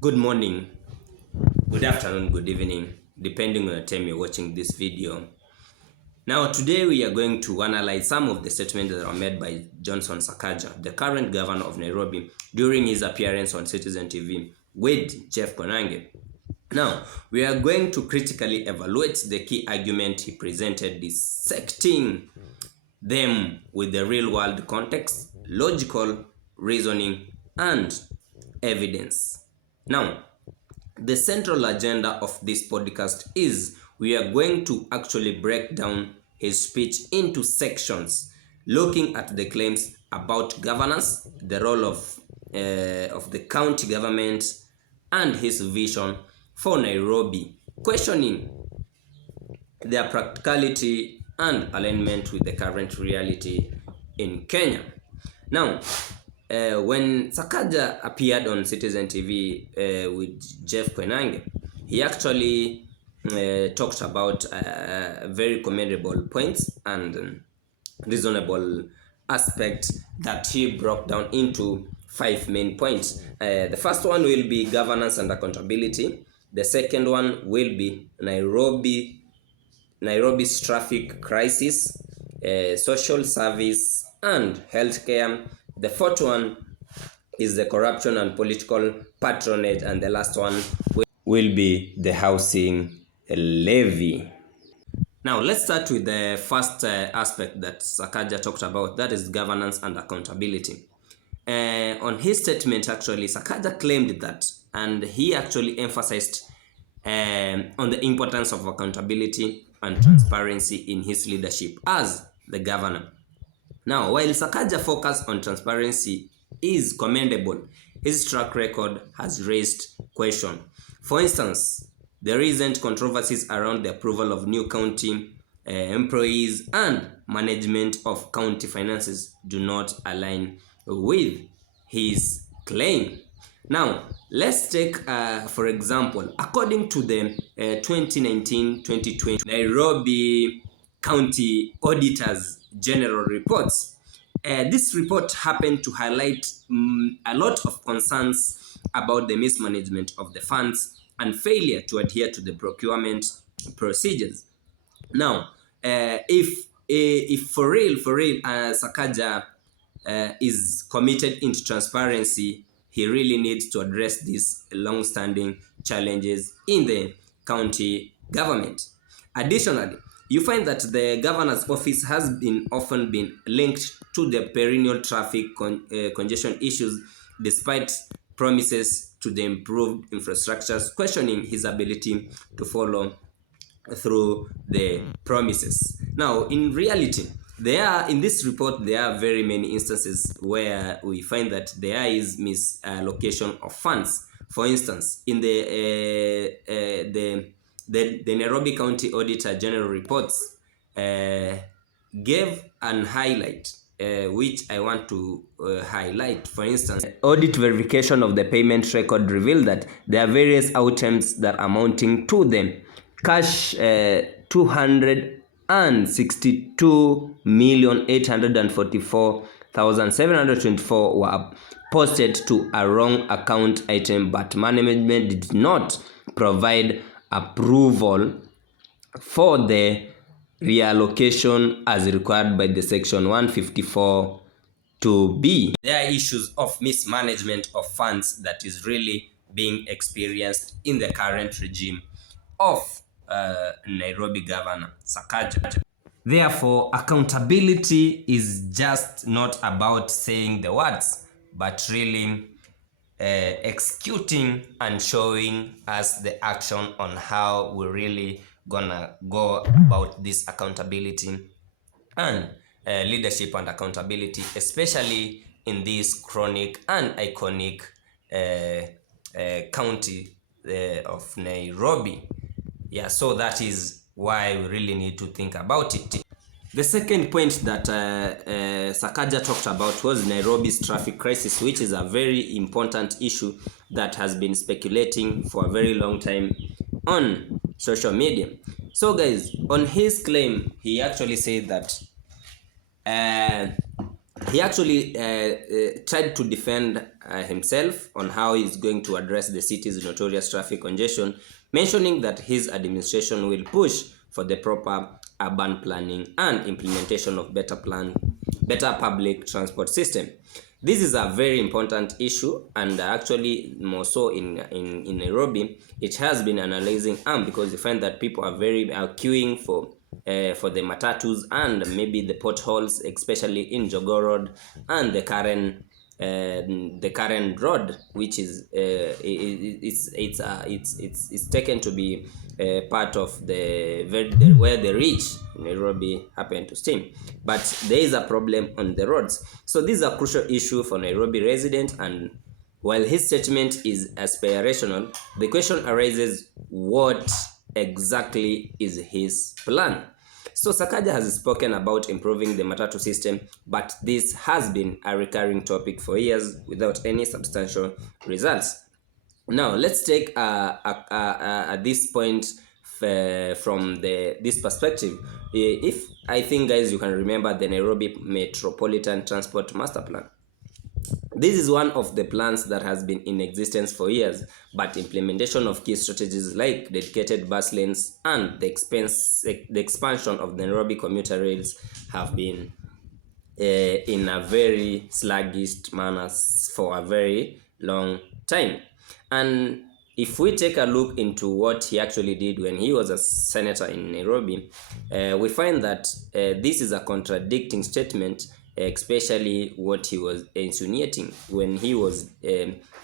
Good morning, good afternoon, good evening, depending on the time you're watching this video. Now, today we are going to analyze some of the statements that are made by Johnson Sakaja, the current governor of Nairobi, during his appearance on Citizen TV with Jeff Koinange. Now, we are going to critically evaluate the key argument he presented, dissecting them with the real-world context, logical reasoning, and evidence. Now, the central agenda of this podcast is we are going to actually break down his speech into sections, looking at the claims about governance, the role of the county government, and his vision for Nairobi, questioning their practicality and alignment with the current reality in Kenya. Now, when Sakaja appeared on Citizen TV with Jeff Koinange, he actually talked about very commendable points and reasonable aspects that he broke down into 5 main points. The first one will be governance and accountability. The second one will be Nairobi's traffic crisis, social service, and healthcare. The fourth one is the corruption and political patronage, and the last one will be the housing levy. Now, let's start with the first aspect that Sakaja talked about, that is governance and accountability. On his statement, actually, Sakaja claimed that, and he actually emphasized on the importance of accountability and transparency in his leadership as the governor. Now, while Sakaja focus on transparency is commendable, his track record has raised question. For instance, the recent controversies around the approval of new county employees and management of county finances do not align with his claim. Now, let's take, for example, according to the 2019-2020 Nairobi County Auditors General Reports, this report happened to highlight a lot of concerns about the mismanagement of the funds and failure to adhere to the procurement procedures. Now, if for real, Sakaja is committed into transparency, he really needs to address these long-standing challenges in the county government. Additionally, you find that the governor's office has often been linked to the perennial traffic congestion issues, despite promises to the improved infrastructures, questioning his ability to follow through the promises. Now, in reality, in this report, there are very many instances where we find that there is misallocation of funds. For instance, in the Nairobi County Auditor General reports gave an highlight, which I want to highlight. For instance, audit verification of the payment record revealed that there are various items that are amounting to them cash 262,844,724 were posted to a wrong account item, but management did not provide approval for the reallocation as required by the section 154 2B. There are issues of mismanagement of funds that is really being experienced in the current regime of Nairobi Governor Sakaja. Therefore, accountability is just not about saying the words, but really executing and showing us the action on how we're really gonna go about this accountability and leadership and accountability, especially in this chronic and iconic county of Nairobi. Yeah, so that is why we really need to think about it. The second point that Sakaja talked about was Nairobi's traffic crisis, which is a very important issue that has been speculating for a very long time on social media. So guys, on his claim, he actually said that he actually tried to defend himself on how he's going to address the city's notorious traffic congestion, mentioning that his administration will push for the proper urban planning and implementation of better public transport system. This is a very important issue, and actually more so in Nairobi, it has been analyzing because you find that people are queuing for the matatus and maybe the potholes, especially in Jogoo Road and the Karen Road, which is it's taken to be part of where the rich in Nairobi happen to stay. But there is a problem on the roads. So this is a crucial issue for Nairobi residents, and while his statement is aspirational, the question arises, what exactly is his plan? So Sakaja has spoken about improving the matatu system, but this has been a recurring topic for years without any substantial results. Now let's take this point from this perspective. If I think, guys, you can remember the Nairobi Metropolitan Transport Master Plan. This is one of the plans that has been in existence for years, but implementation of key strategies like dedicated bus lanes and the expansion of the Nairobi commuter rails have been in a very sluggish manner for a very long time. And if we take a look into what he actually did when he was a senator in Nairobi, we find that this is a contradicting statement, especially what he was insinuating when he was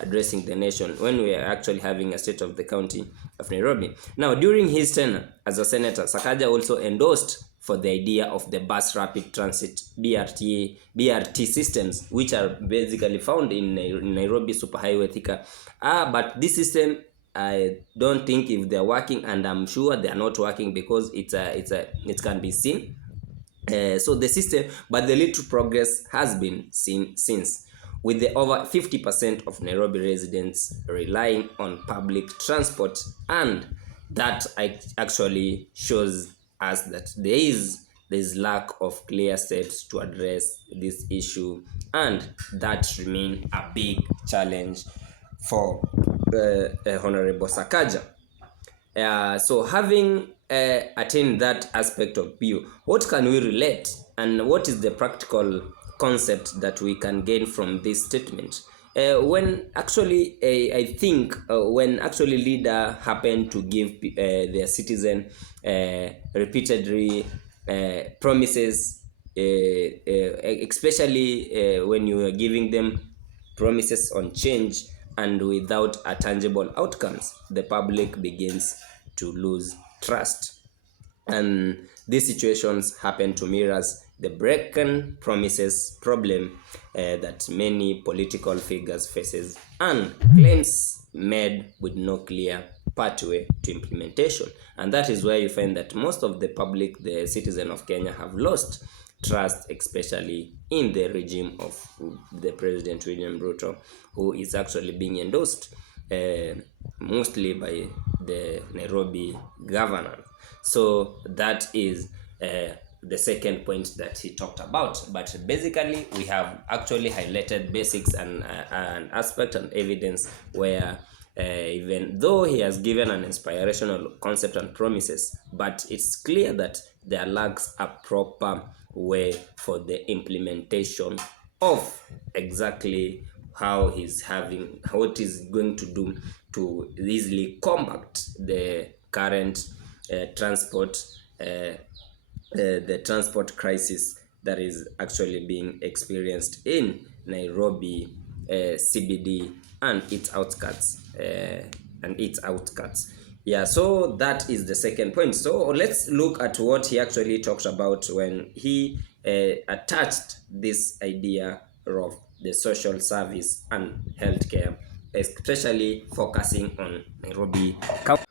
addressing the nation, when we are actually having a state of the county of Nairobi. Now, during his tenure as a senator, Sakaja also endorsed for the idea of the bus rapid transit BRT systems, which are basically found in Nairobi Superhighway Thika. But this system, I don't think if they're working, and I'm sure they are not working because it can be seen. So the system, but the little progress has been seen since, with the over 50% of Nairobi residents relying on public transport, and that actually shows us that there is lack of clear steps to address this issue, and that remain a big challenge for Honorable Sakaja. So having attained that aspect of view, what can we relate, and what is the practical concept that we can gain from this statement? When actually I think when actually leader happen to give their citizen repeatedly promises, especially when you are giving them promises on change and without a tangible outcomes, the public begins to lose trust. And these situations happen to mirrors the broken promises problem that many political figures faces, and claims made with no clear pathway to implementation. And that is where you find that most of the public, the citizen of Kenya, have lost trust, especially in the regime of the President William Ruto, who is actually being endorsed mostly by the Nairobi governor. So that is the second point that he talked about. But basically, we have actually highlighted basics and aspect and evidence where even though he has given an inspirational concept and promises, but it's clear that there lacks a proper way for the implementation of exactly how what he's going to do to easily combat the current transport crisis that is actually being experienced in Nairobi CBD and its outskirts. Yeah, so that is the second point. So let's look at what he actually talked about when he attached this idea of the social service and healthcare, especially focusing on Nairobi County.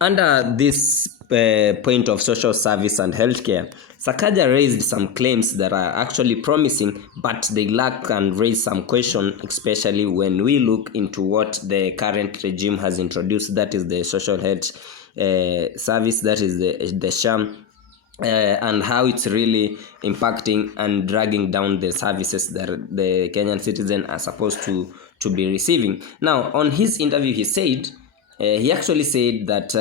Under this point of social service and healthcare, Sakaja raised some claims that are actually promising, but they lack and raise some question, especially when we look into what the current regime has introduced, that is the social health service, that is the SHAM. and how it's really impacting and dragging down the services that the Kenyan citizen are supposed to be receiving. Now, on his interview, he actually said that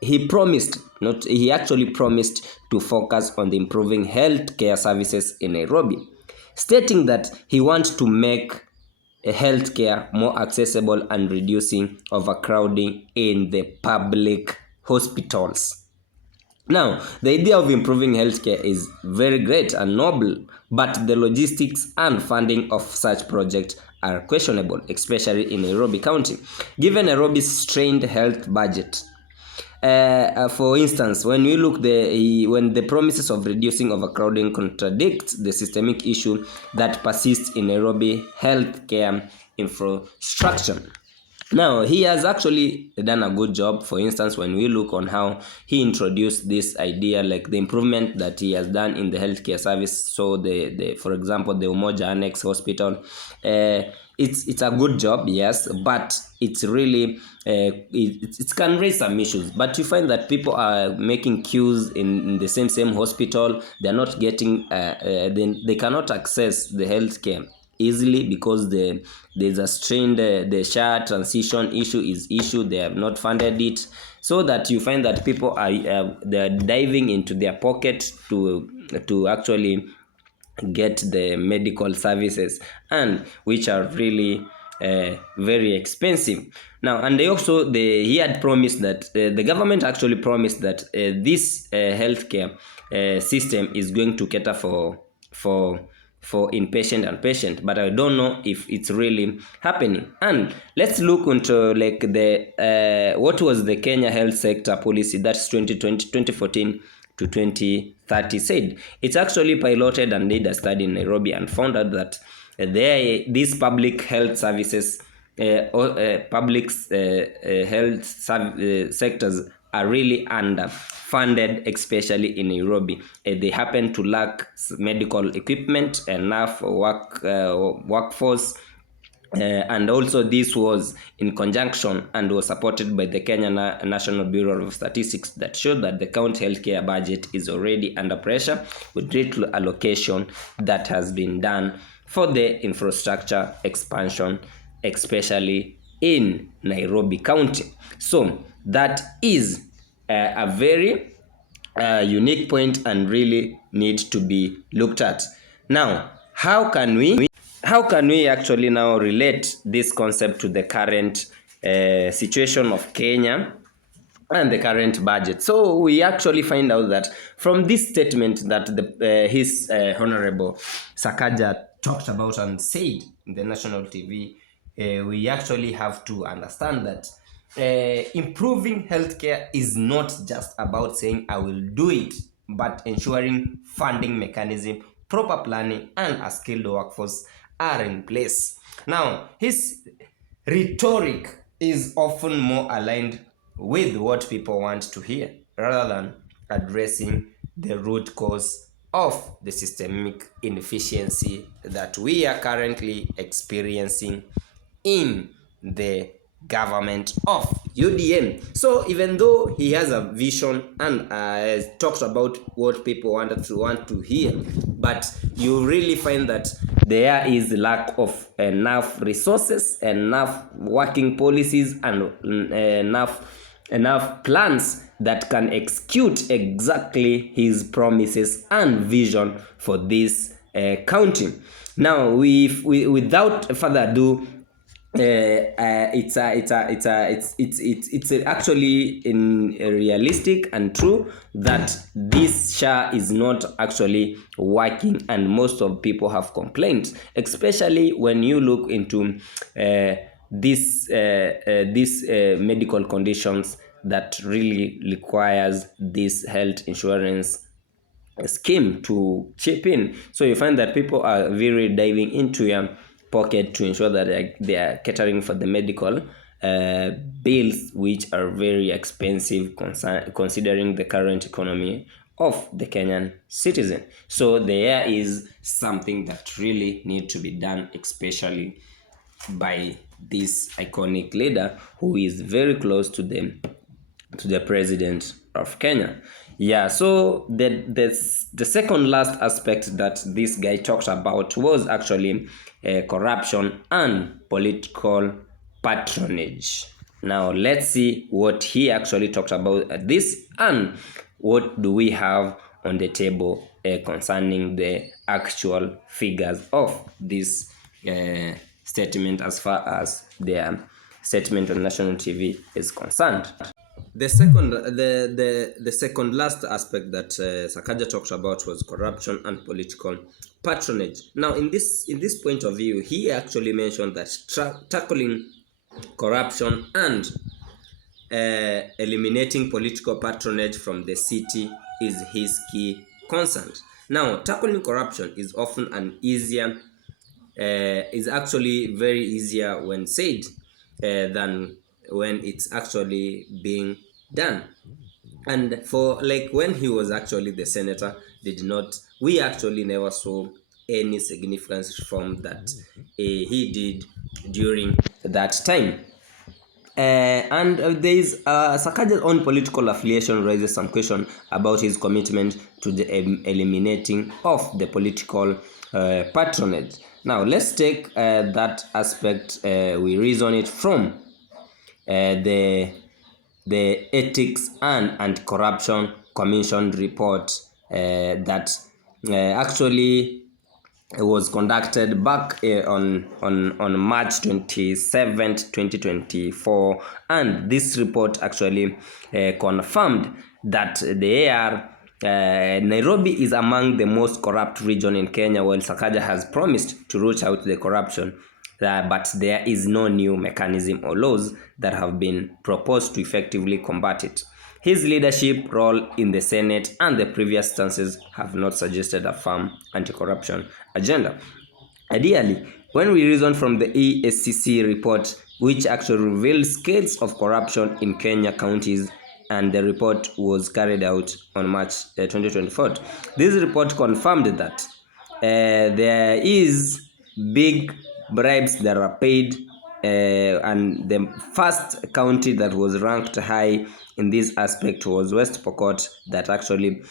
he actually promised to focus on the improving healthcare services in Nairobi, stating that he wants to make healthcare more accessible and reducing overcrowding in the public hospitals. Now, the idea of improving healthcare is very great and noble, but the logistics and funding of such projects are questionable, especially in Nairobi County, given Nairobi's strained health budget. For instance, when we look when the promises of reducing overcrowding contradict the systemic issue that persists in Nairobi healthcare infrastructure. Now, he has actually done a good job. For instance, when we look on how he introduced this idea, like the improvement that he has done in the healthcare service. So, for example, the Umoja Annex Hospital, it's a good job, yes, but it's really it can raise some issues. But you find that people are making queues in the same hospital. They're not getting they cannot access the healthcare easily because there's a strained the SHA transition issue. They have not funded it, so that you find that people are they're diving into their pocket to actually get the medical services, and which are really very expensive. Now, and he had promised that the government actually promised that this healthcare system is going to cater for inpatient and patient, but I don't know if it's really happening. And let's look into like the what was the Kenya health sector policy, that's 2014 to 2030 said. It's actually piloted and did a study in Nairobi and found out that these public health services public health sectors are really underfunded, especially in Nairobi. They happen to lack medical equipment, enough workforce, and also this was in conjunction and was supported by the Kenya National Bureau of Statistics, that showed that the county healthcare budget is already under pressure with little allocation that has been done for the infrastructure expansion, especially in Nairobi County. So that is a very unique point and really need to be looked at. Now, how can we actually now relate this concept to the current situation of Kenya and the current budget? So we actually find out that from this statement that his Honorable Sakaja talked about and said in the national TV, we actually have to understand that improving healthcare is not just about saying I will do it, but ensuring funding mechanism, proper planning, and a skilled workforce are in place. Now, his rhetoric is often more aligned with what people want to hear rather than addressing the root cause of the systemic inefficiency that we are currently experiencing in the government of UDM. So even though he has a vision and talks about what people want to hear, but you really find that there is lack of enough resources, enough working policies, and enough plans that can execute exactly his promises and vision for this county. Now, without further ado, it's actually realistic and true that this SHA is not actually working, and most of people have complaints, especially when you look into these medical conditions that really requires this health insurance scheme to chip in. So you find that people are very diving into your pocket to ensure that they are catering for the medical bills, which are very expensive considering the current economy of the Kenyan citizen. So there is something that really need to be done, especially by this iconic leader who is very close to the president of Kenya. Yeah, so the second last aspect that this guy talked about was actually corruption and political patronage. Now let's see what he actually talked about this, and what do we have on the table concerning the actual figures of this statement, as far as their statement on national TV is concerned. The second last aspect that Sakaja talked about was corruption and political patronage. Now, in this point of view, he actually mentioned that tackling corruption and eliminating political patronage from the city is his key concern. Now, tackling corruption is often is actually very easier when said than when it's actually being done. And for like when he was actually the senator, we actually never saw any significant reform that he did during that time. And there is Sakaja's own political affiliation raises some question about his commitment to the eliminating of the political patronage. Now let's take that aspect. We reason it from the Ethics and Anti-Corruption Commission report that actually was conducted back on March 27th, 2024, and this report actually confirmed that Nairobi is among the most corrupt region in Kenya, while Sakaja has promised to root out the corruption. But there is no new mechanism or laws that have been proposed to effectively combat it. His leadership role in the Senate and the previous stances have not suggested a firm anti-corruption agenda. Ideally, when we reason from the ESCC report, which actually revealed scales of corruption in Kenya counties, and the report was carried out on March 2024. This report confirmed that there is big bribes that are paid, and the first county that was ranked high in this aspect was West Pokot, that actually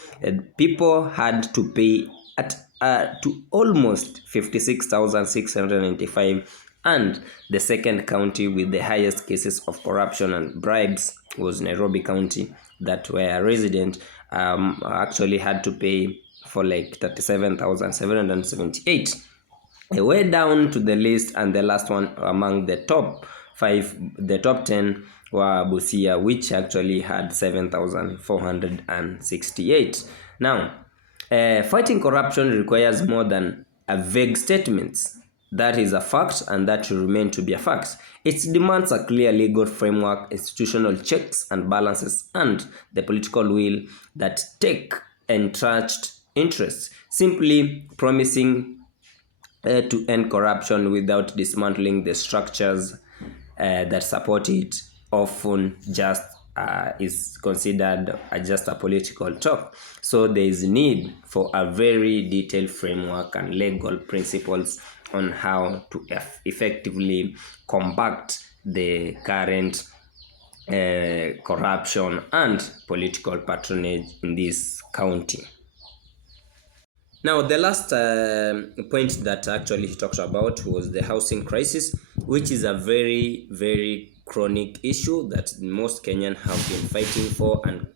people had to pay to almost 56,695, and the second county with the highest cases of corruption and bribes was Nairobi County, that where a resident actually had to pay for like 37,778. Way down to the list, and the last one among the top 10 were Busia, which actually had 7,468. Now, fighting corruption requires more than a vague statements. That is a fact, and that should remain to be a fact. It demands a clear legal framework, institutional checks and balances, and the political will that take entrenched interests. Simply promising to end corruption without dismantling the structures that support it often just is considered just a political talk. So there is need for a very detailed framework and legal principles on how to effectively combat the current corruption and political patronage in this county. Now, the last point that actually he talked about was the housing crisis, which is a very, very chronic issue that most Kenyans have been fighting for and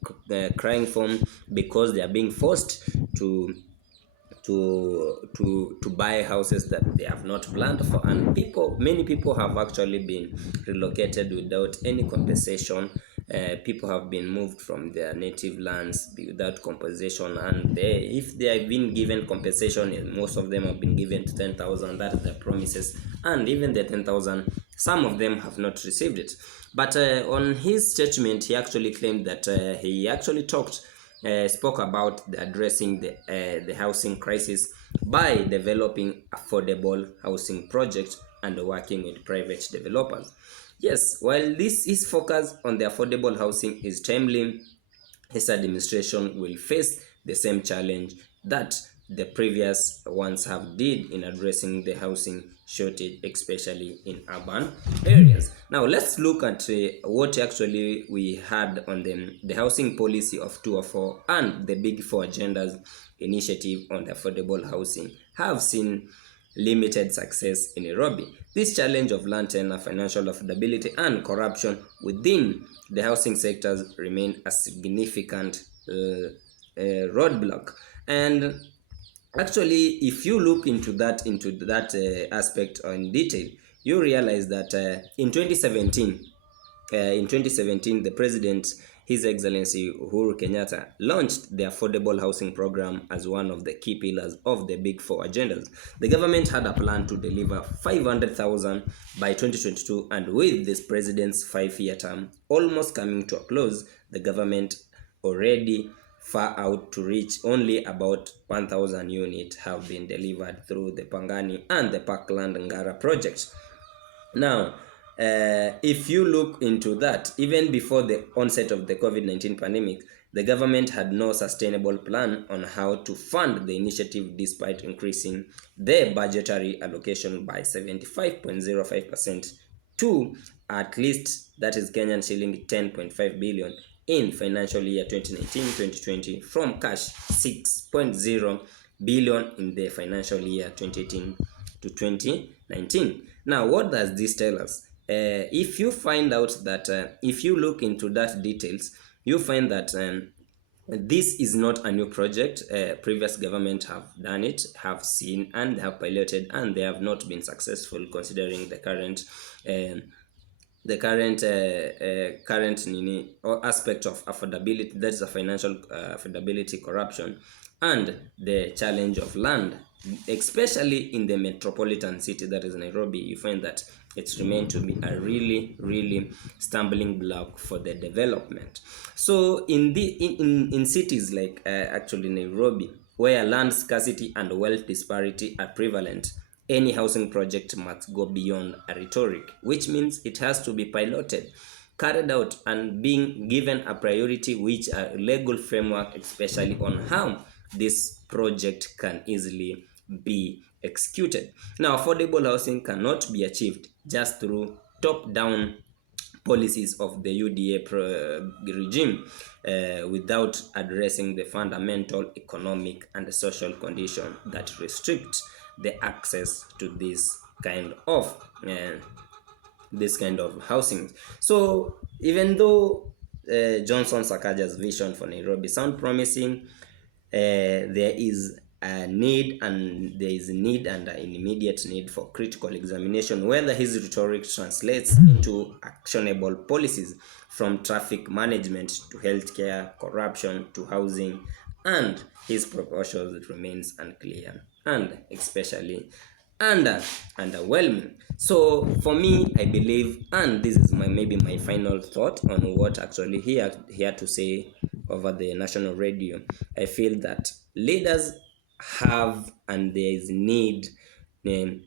crying for, because they are being forced to buy houses that they have not planned for, and many people have actually been relocated without any compensation. People have been moved from their native lands without compensation, and if they have been given compensation, most of them have been given 10,000. That is their promises, and even the 10,000, some of them have not received it. But on his statement, he actually claimed that he actually spoke about addressing the housing crisis by developing affordable housing projects and working with private developers. Yes, while his focus on the affordable housing is timely, his administration will face the same challenge that the previous ones have did in addressing the housing shortage, especially in urban areas. Now let's look at what actually we had on the housing policy of 204 and the big four agendas initiative on the affordable housing have seen limited success in Nairobi. This challenge of land tenure, financial affordability, and corruption within the housing sectors remain a significant roadblock. And actually, if you look into that aspect in detail, you realize that in 2017, the president, His Excellency Uhuru Kenyatta, launched the Affordable Housing Program as one of the key pillars of the Big Four agendas. The government had a plan to deliver 500,000 by 2022, and with this president's 5-year term almost coming to a close, the government already far out to reach only about 1,000 units have been delivered through the Pangani and the Parkland Ngara projects. Now, if you look into that, even before the onset of the COVID-19 pandemic, the government had no sustainable plan on how to fund the initiative despite increasing the budgetary allocation by 75.05% to at least, that is Kenyan shilling 10.5 billion in financial year 2019-2020 from cash 6.0 billion in the financial year 2018 to 2019. Now, what does this tell us? If you find out that if you look into that details, you find that this is not a new project. Previous government have done it, have seen and have piloted, and they have not been successful considering the current or aspect of affordability, that's the financial affordability, corruption, and the challenge of land, especially in the metropolitan city that is Nairobi. You find that it's remained to be a really stumbling block for the development. So in cities like actually Nairobi, where land scarcity and wealth disparity are prevalent, any housing project must go beyond a rhetoric, which means it has to be piloted, carried out, and being given a priority, which a legal framework, especially on how this project can easily be executed. Now, affordable housing cannot be achieved just through top-down policies of the UDA regime without addressing the fundamental economic and social condition that restrict the access to this kind of housing. So even though Johnson Sakaja's vision for Nairobi sound promising, there is a need and an immediate need for critical examination whether his rhetoric translates into actionable policies, from traffic management to healthcare, corruption to housing, and his proposals remains unclear and especially underwhelming. So for me, I believe, and this is maybe my final thought on what actually he had to say over the national radio. I feel that leaders have, and there is need to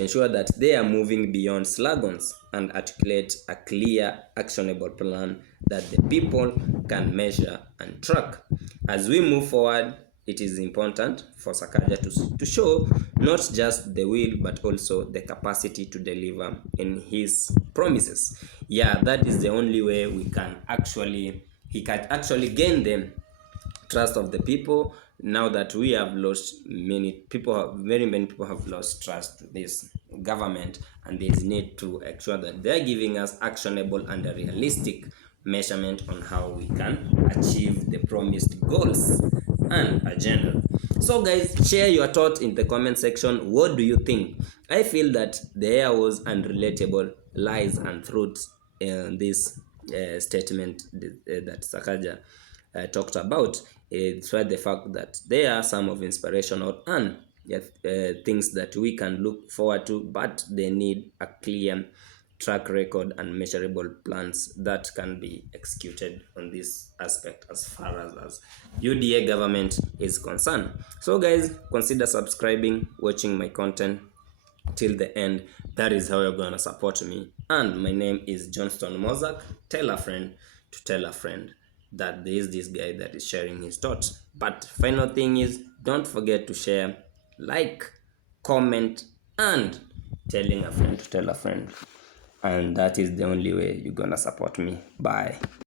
ensure that they are moving beyond slogans and articulate a clear, actionable plan that the people can measure and track. As we move forward, it is important for Sakaja to show not just the will but also the capacity to deliver in his promises. Yeah, that is the only way he can actually gain them trust of the people. Now that we have lost very many people have lost trust to this government, and there is need to ensure that they're giving us actionable and a realistic measurement on how we can achieve the promised goals and agenda. So guys, share your thoughts in the comment section. What do you think? I feel that there was unrelatable lies and truths in this statement that Sakaja talked about. Despite the fact that there are some of inspirational and things that we can look forward to, but they need a clear track record and measurable plans that can be executed on this aspect as far as UDA government is concerned. So guys, consider subscribing, watching my content till the end. That is how you're gonna support me. And my name is Johnston Mozak. Tell a friend to tell a friend. that there is this guy that is sharing his thoughts. But final thing is, don't forget to share, like, comment, and telling a friend to tell a friend. And that is the only way you're gonna support me. Bye.